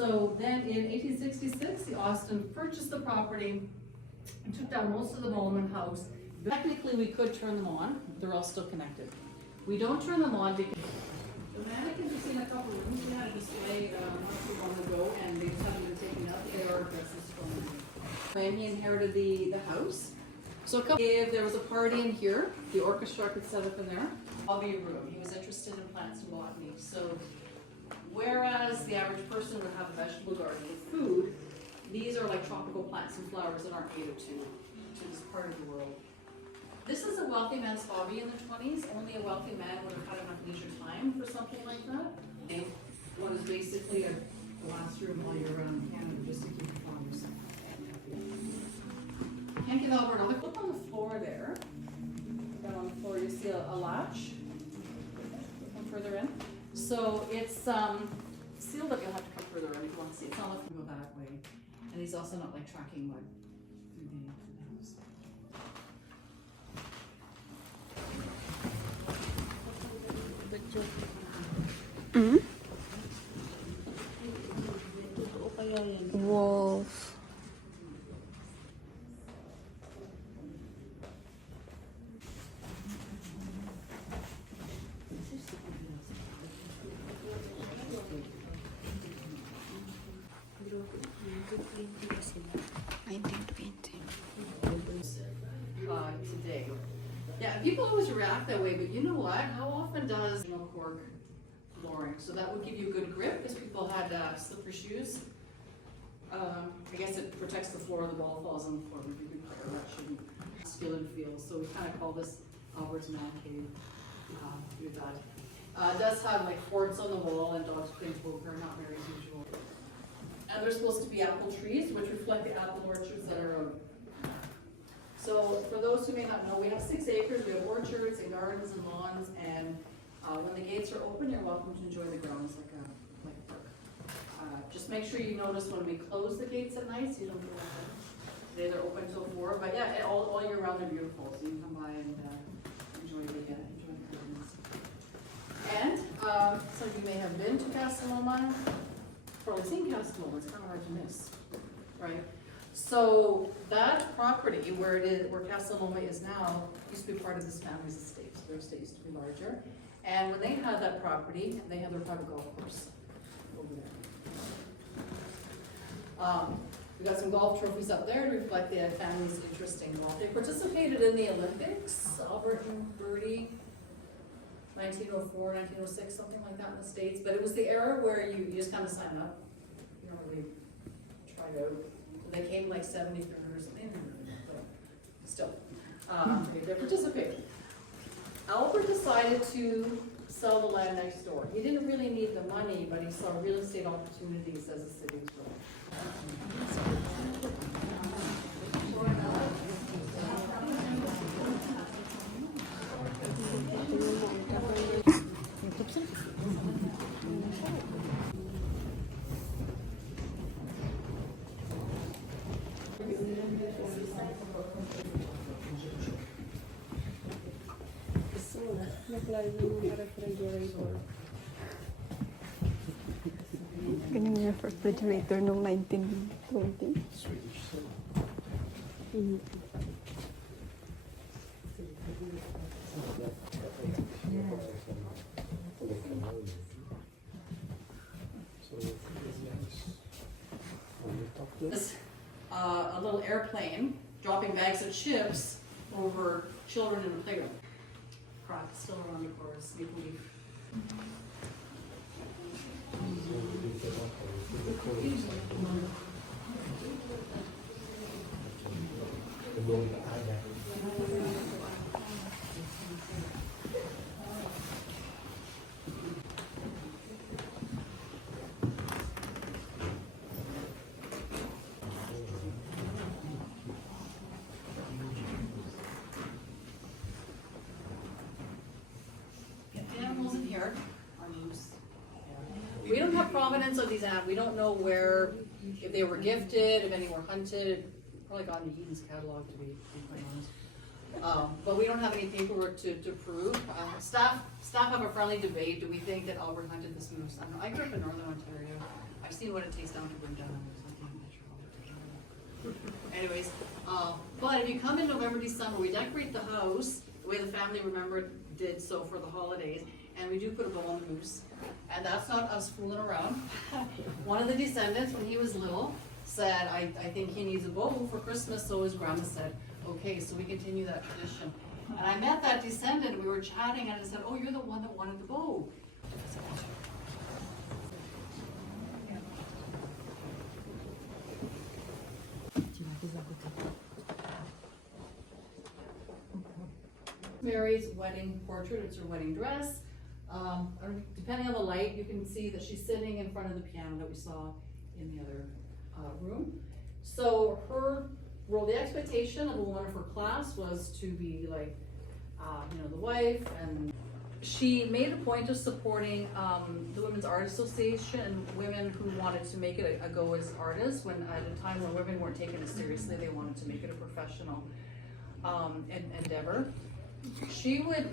So then in 1866, the Austins purchased the property and took down most of the Bowman house. Technically, we could turn them on, they're all still connected. We don't turn them on because the mannequins you've seen a couple of rooms, we had a display not too long ago, and they just haven't been taken out. They are dresses from when he inherited the house. So if there was a party in here, the orchestra could set up in there. Hobby room. He was interested in plants and botany. So whereas the average person would have a vegetable garden with food, these are like tropical plants and flowers that aren't native to this part of the world. This is a wealthy man's hobby in the 20s. Only a wealthy man would have had enough leisure time for something like that. What is basically a glass room all year round in Canada just to keep the farmers happy. Can't get over another. Look on the floor there. Down on the floor you see a latch. Come further in. So it's sealed up. You'll have to come further in if you want to see. It's not looking to go that way. And he's also not like tracking mud through the house. Wolf. Today. Yeah, people always react that way, but you know what? How often does cork flooring? So that would give you a good grip because people had slipper shoes. I guess it protects the floor, the ball falls on the floor. Would be good prayer. That shouldn't spill and feel. So we kind of call this Albert's man cave. Do that. It does have like forts on the wall and dogs playing poker, not very usual. And there's supposed to be apple trees, which reflect the apple orchards that are out. So for those who may not know, we have 6 acres. We have orchards and gardens and lawns, and when the gates are open, you're welcome to enjoy the grounds like a park. Just make sure you notice when we close the gates at night, so you don't feel like that. Today they're open until 4, but yeah, all year round they're beautiful, so you can come by and enjoy the gardens. And some of you may have been to Castelloma, probably seen Castelloma. It's kind of hard to miss, right? So that property where Castelloma is now used to be part of this family's estate. So their estate used to be larger. And when they had that property, they had their private golf course over there. We got some golf trophies up there to reflect the family's interest in golf. They participated in the Olympics, Albert and Bertie, 1904, 1906, something like that in the States. But it was the era where you just kind of sign up. You don't really try to. They came like 73rd or something, but still, they participated. Albert decided to sell the land next door. He didn't really need the money, but he saw real estate opportunities as the city was growing. Ganun yung refrigerator noong 1920. A little airplane dropping bags of chips over children in the playground. Crop still around the course, maple leaf. Animals in here are loose. We don't have provenance of these animals. We don't know where, if they were gifted, if any were hunted. Probably got in Eden's catalog, to be quite honest. But we don't have any paperwork to prove. Staff have a friendly debate. Do we think that Albert hunted this moose? I don't know. I grew up in Northern Ontario. I've seen what it takes down to bring down a moose. I can't measure Albert. Anyways, but if you come in November, December, we decorate the house the way the family did so for the holidays, and we do put a bow on the moose. And that's not us fooling around. One of the descendants, when he was little, said, I think he needs a bow for Christmas, so his grandma said, okay, so we continue that tradition. And I met that descendant, we were chatting, and I said, oh, you're the one that wanted the bow. Mary's wedding portrait, it's her wedding dress. Depending on the light, you can see that she's sitting in front of the piano that we saw in the other room. So her role, the expectation of a woman of her class was to be like, the wife, and she made a point of supporting the Women's Art Association and women who wanted to make it a go as artists, when at a time when women weren't taken as seriously, they wanted to make it a professional endeavor.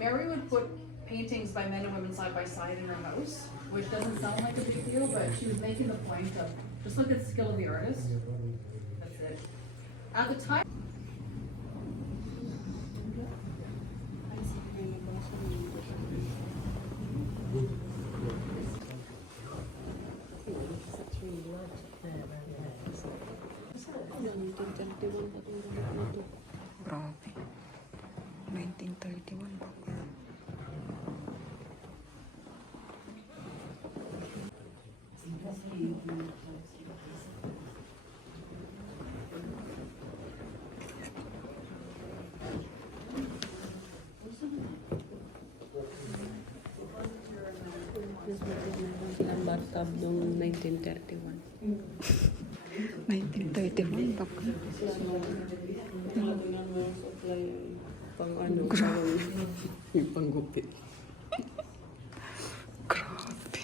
Mary would put paintings by men and women side by side in her house, which doesn't sound like a big deal, but she was making the point of, just look at the skill of the artist. That's it. At the time, Grabe. 1931 pa. Silang bathtub noong 1931. 1931 pa. Pang ano, yung panggupit. Grabe.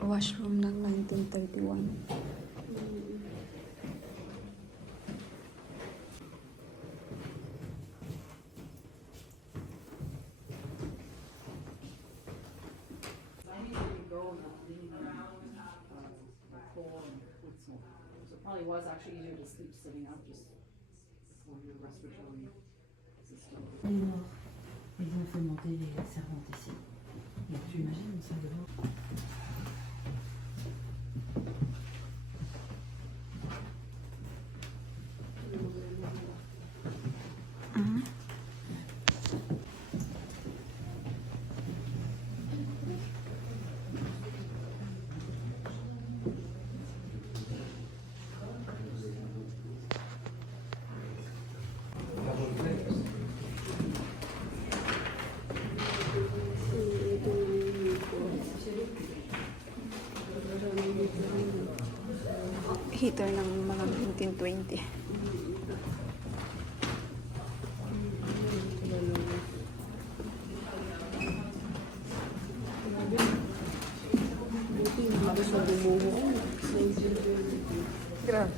Washroom ng 1931. so it probably was actually easier to sleep sitting up just for your respiratory system. Ils ont fait monter les servantes ici. Donc tu imagines une salle de bain. Heater ng mga 1920. Grabe.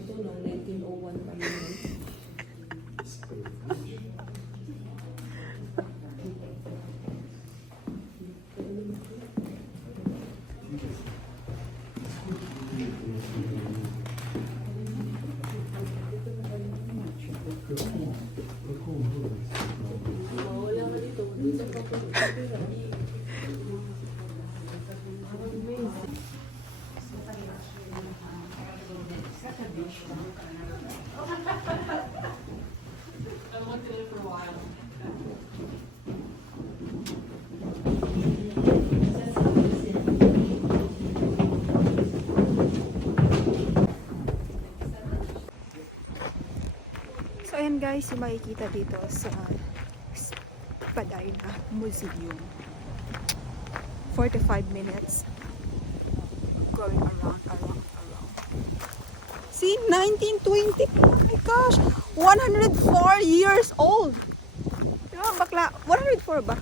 Ito noong 1901 pa yun. Mawala ka dito. Dito ka pa. guys yung makikita dito sa Spadina Museum. 45 minutes going around. See, 1920. Oh my gosh, 104 years old. Diba, bakla? 104 ba?